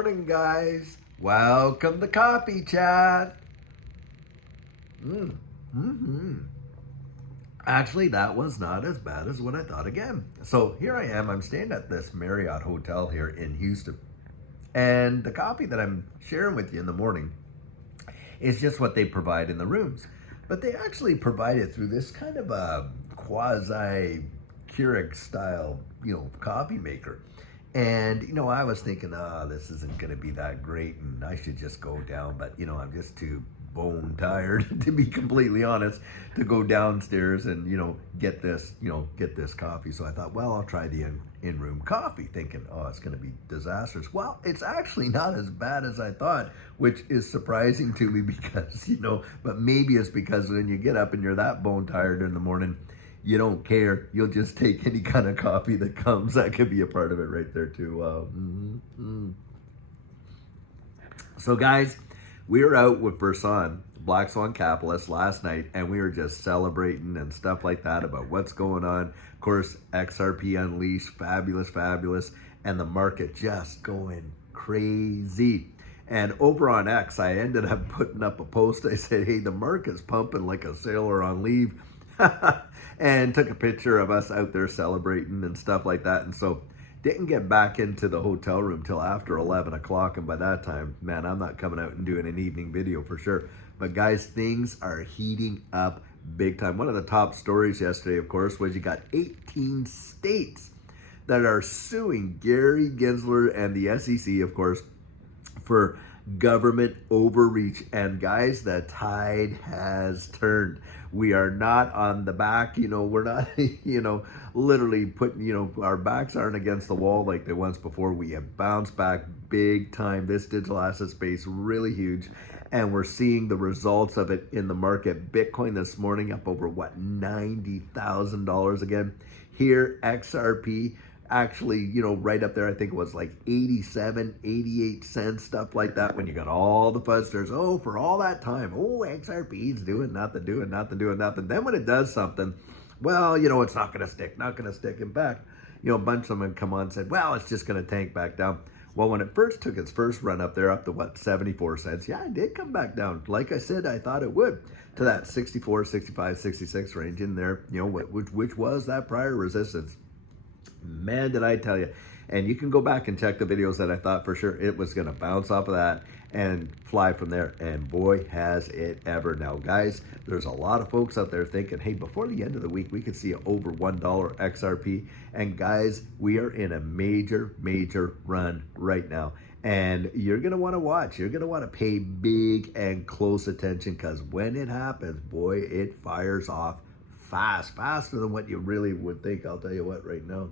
morning, guys. Welcome to Coffee Chat. Actually, that was not as bad as what I thought again. So here I am. I'm staying at this Marriott hotel here in Houston. And the coffee that I'm sharing with you in the morning is just what they provide in the rooms. But they actually provide it through this kind of a quasi Keurig style, coffee maker. And, I was thinking, this isn't going to be that great and I should just go down. But, I'm just too bone tired, to be completely honest, to go downstairs and, get this coffee. So I thought, well, I'll try the in-room coffee, thinking, it's going to be disastrous. Well, it's actually not as bad as I thought, which is surprising to me because, but maybe it's because when you get up and you're that bone tired in the morning, you don't care. You'll just take any kind of coffee that comes. That could be a part of it right there too. So guys, we were out with Versan, Black Swan Capitalist, last night, and we were just celebrating and stuff like that about what's going on. Of course, XRP Unleashed, fabulous, and the market just going crazy. And over on X, I ended up putting up a post. I said, hey, the market's pumping like a sailor on leave. And took a picture of us out there celebrating and stuff like that. And so didn't get back into the hotel room till after 11 o'clock. And by that time, man, I'm not coming out and doing an evening video for sure. But guys, things are heating up big time. One of the top stories yesterday, of course, was you got 18 states that are suing Gary Ginsler and the SEC, of course, for government overreach. And guys, the tide has turned. We are not on the back, we're not, literally putting, our backs aren't against the wall like they once before. We have bounced back big time. This digital asset space really huge. And we're seeing the results of it in the market. Bitcoin this morning up over $90,000 again. Here, XRP actually, right up there, I think it was like 87, 88 cents, stuff like that. When you got all the fuzzers, for all that time, XRP's doing nothing. Then when it does something, well, it's not going to stick. In fact, a bunch of them had come on and said, well, it's just going to tank back down. Well, when it first took its first run up there, up to 74 cents, yeah, it did come back down. Like I said, I thought it would, to that 64, 65, 66 range in there, which was that prior resistance. Man, did I tell you. And you can go back and check the videos that I thought for sure it was going to bounce off of that and fly from there. And boy, has it ever. Now, guys, there's a lot of folks out there thinking, hey, before the end of the week, we could see over $1 XRP. And guys, we are in a major run right now. And you're going to want to watch. You're going to want to pay big and close attention, because when it happens, boy, it fires off faster than what you really would think. I'll tell you what right now.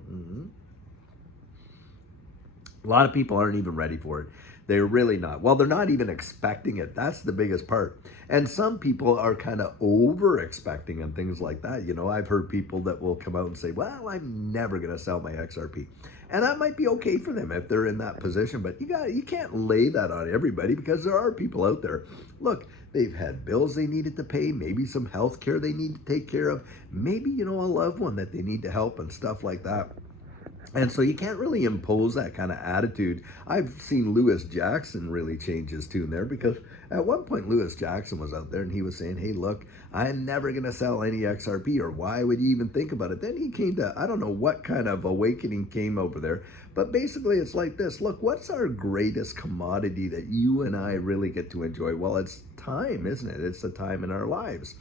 A lot of people aren't even ready for it. They're really not. Well, they're not even expecting it. That's the biggest part. And some people are kind of over expecting and things like that. I've heard people that will come out and say, well, I'm never going to sell my XRP. And that might be okay for them if they're in that position, but you can't lay that on everybody, because there are people out there. Look, they've had bills they needed to pay, maybe some health care they need to take care of, maybe, a loved one that they need to help and stuff like that. And so you can't really impose that kind of attitude. I've seen Lewis Jackson really change his tune there, because at one point Lewis Jackson was out there and he was saying, hey, look, I'm never going to sell any XRP, or why would you even think about it? Then he came to, I don't know what kind of awakening came over there, but basically it's like this. Look, what's our greatest commodity that you and I really get to enjoy? Well, it's time, isn't it? It's the time in our lives.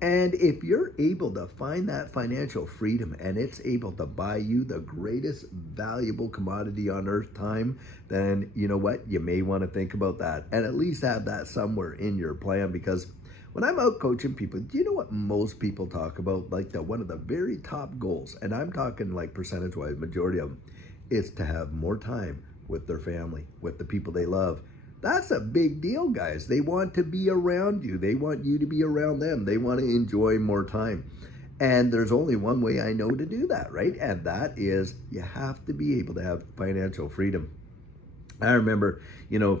And if you're able to find that financial freedom and it's able to buy you the greatest valuable commodity on earth, time, then you know what? You may want to think about that and at least have that somewhere in your plan. Because when I'm out coaching people, do you know what most people talk about? Like one of the very top goals, and I'm talking like percentage-wise, majority of them, is to have more time with their family, with the people they love. That's a big deal, guys. They want to be around you. They want you to be around them. They want to enjoy more time. And there's only one way I know to do that, right? And that is you have to be able to have financial freedom. I remember,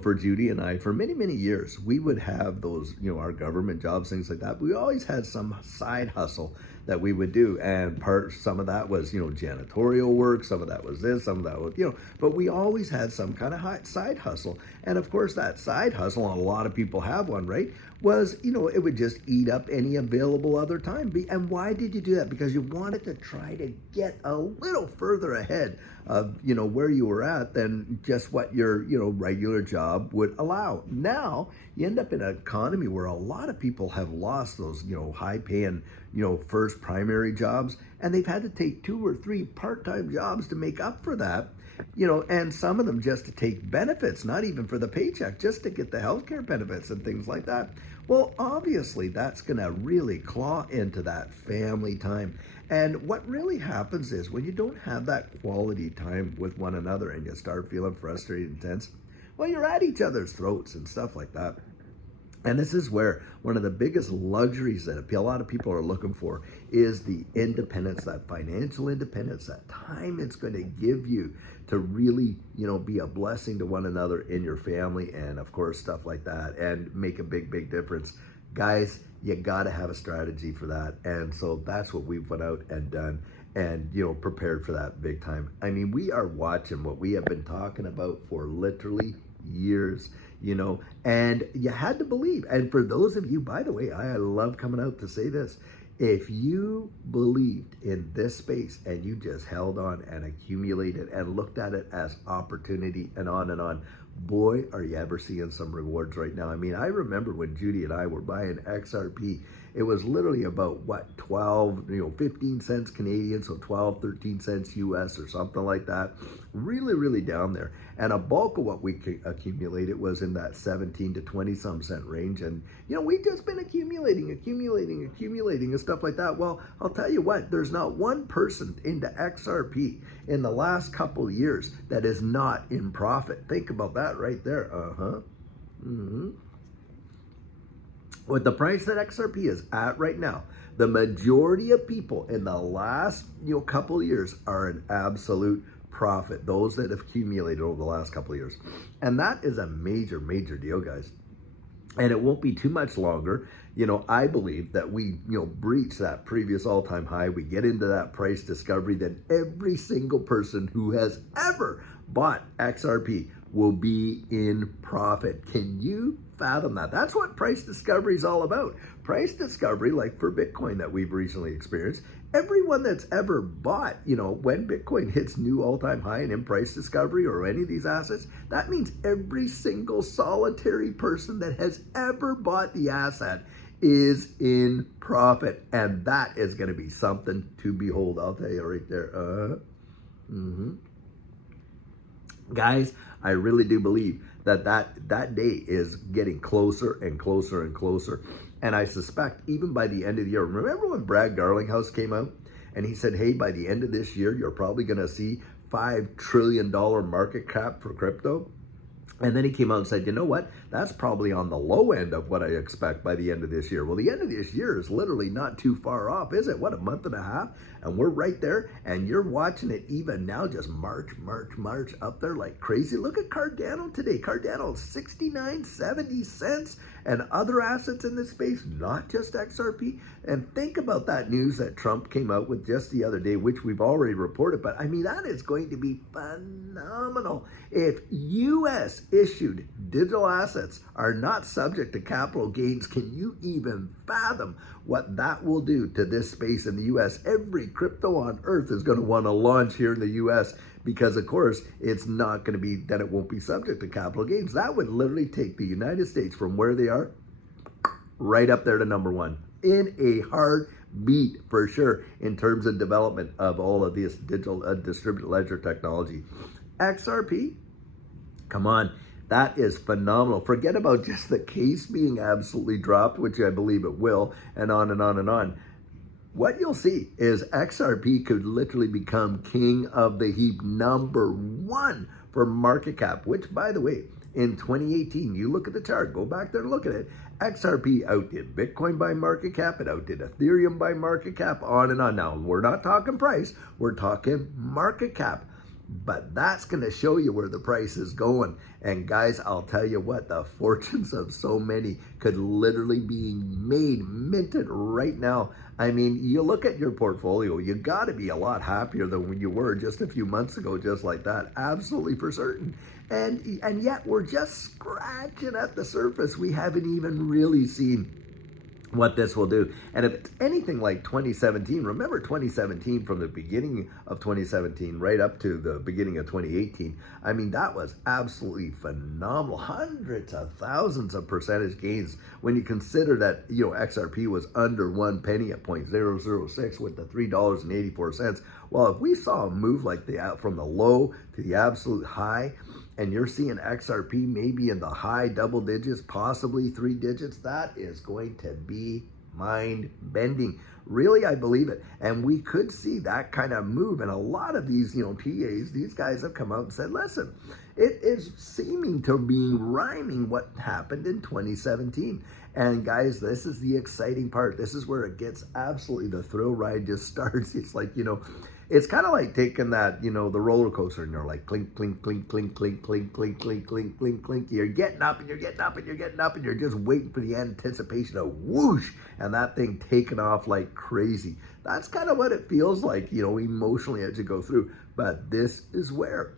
for Judy and I, for many years, we would have those, our government jobs, things like that. We always had some side hustle that we would do. And some of that was, janitorial work, some of that was this, some of that was, but we always had some kind of side hustle. And of course, that side hustle, and a lot of people have one, right? Was, it would just eat up any available other time. And why did you do that? Because you wanted to try to get a little further ahead of, where you were at than just what your, regular job would allow. Now, you end up in an economy where a lot of people have lost those, high paying, first primary jobs, and they've had to take 2 or 3 part-time jobs to make up for that. And some of them just to take benefits, not even for the paycheck, just to get the healthcare benefits and things like that. Well, obviously, that's going to really claw into that family time. And what really happens is when you don't have that quality time with one another and you start feeling frustrated and tense, well, you're at each other's throats and stuff like that. And this is where one of the biggest luxuries that a lot of people are looking for is the independence, that financial independence, that time it's going to give you to really, be a blessing to one another in your family and, of course, stuff like that, and make a big, big difference. Guys, you got to have a strategy for that. And so that's what we've went out and done and, prepared for that big time. I mean, we are watching what we have been talking about for literally years. And you had to believe. And for those of you, by the way, I love coming out to say this. If you believed in this space and you just held on and accumulated and looked at it as opportunity and on, boy, are you ever seeing some rewards right now. I mean, I remember when Judy and I were buying XRP, it was literally about 12, 15 cents Canadian, so 12, 13 cents US or something like that. Really, really down there. And a bulk of what we accumulated was in that 17 to 20 some cent range. And, we've just been accumulating and stuff like that. Well, I'll tell you what, there's not one person into XRP in the last couple of years that is not in profit. Think about that right there. With the price that XRP is at right now, the majority of people in the last couple of years are in absolute profit. Those that have accumulated over the last couple of years. And that is a major, major deal, guys. And it won't be too much longer. I believe that we, breach that previous all-time high. We get into that price discovery, then every single person who has ever bought XRP will be in profit. Can you fathom that? That's what price discovery is all about. Price discovery, like for Bitcoin that we've recently experienced, everyone that's ever bought, when Bitcoin hits new all-time high and in price discovery or any of these assets, that means every single solitary person that has ever bought the asset is in profit. And that is going to be something to behold. I'll tell you right there. Guys, I really do believe that day is getting closer and closer and closer. And I suspect even by the end of the year, remember when Brad Garlinghouse came out and he said, hey, by the end of this year, you're probably going to see $5 trillion market cap for crypto. And then he came out and said, you know what? That's probably on the low end of what I expect by the end of this year. Well, the end of this year is literally not too far off, is it? What, a month and a half? And we're right there, and you're watching it even now just march up there like crazy. Look at Cardano today. Cardano 69.70 cents, and other assets in this space, not just XRP. And think about that news that Trump came out with just the other day, which we've already reported. But I mean, that is going to be phenomenal. If U.S. issued digital assets are not subject to capital gains, can you even fathom what that will do to this space in the U.S.? Every crypto on earth is going to want to launch here in the U.S. because, of course, it's not going to be that it won't be subject to capital gains. That would literally take the United States from where they are right up there to number one in a heartbeat, for sure, in terms of development of all of this digital distributed ledger technology. XRP, come on. That is phenomenal. Forget about just the case being absolutely dropped, which I believe it will, and on and on and on. What you'll see is XRP could literally become king of the heap, number one for market cap, which, by the way, in 2018, you look at the chart, go back there and look at it, XRP outdid Bitcoin by market cap, it outdid Ethereum by market cap, on and on. Now, we're not talking price, we're talking market cap. but that's going to show you where the price is going. And guys, I'll tell you what, the fortunes of so many could literally be minted right now. I mean, you look at your portfolio, you got to be a lot happier than when you were just a few months ago, just like that. Absolutely for certain. And yet we're just scratching at the surface. We haven't even really seen what this will do. And if it's anything like 2017, remember 2017, from the beginning of 2017 right up to the beginning of 2018, I mean, that was absolutely phenomenal. Hundreds of thousands of percentage gains when you consider that, you know, XRP was under 1 penny at 0.006 with the $3.84. Well, if we saw a move like that from the low to the absolute high, and you're seeing XRP maybe in the high double digits, possibly 3 digits, that is going to be mind-bending. Really, I believe it. And we could see that kind of move. And a lot of these, you know, TAs, these guys have come out and said, listen, it is seeming to be rhyming what happened in 2017. And guys, this is the exciting part. This is where it gets absolutely, the thrill ride just starts. It's like, you know, it's kind of like taking that, you know, the roller coaster, and you're like clink, clink, clink, clink, clink, clink, clink, clink, clink, clink, clink. You're getting up and you're getting up and you're getting up and you're just waiting for the anticipation of whoosh, and that thing taking off like crazy. That's kind of what it feels like, you know, emotionally as you go through. But this is where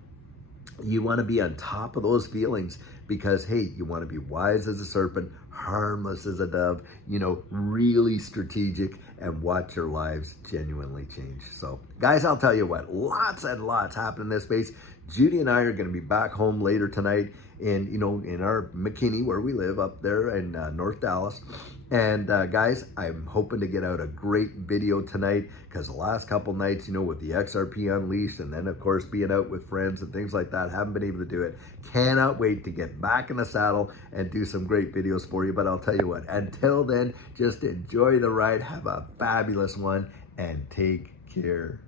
you want to be on top of those feelings, because, hey, you want to be wise as a serpent, harmless as a dove, you know, really strategic, and watch your lives genuinely change. So, guys, I'll tell you what, lots and lots happen in this space. Judy and I are going to be back home later tonight in, you know, in our McKinney, where we live up there in North Dallas. And guys, I'm hoping to get out a great video tonight, because the last couple nights, you know, with the XRP Unleashed, and then of course being out with friends and things like that, haven't been able to do it. Cannot wait to get back in the saddle and do some great videos for you. But I'll tell you what, until then, just enjoy the ride, have a fabulous one, and take care.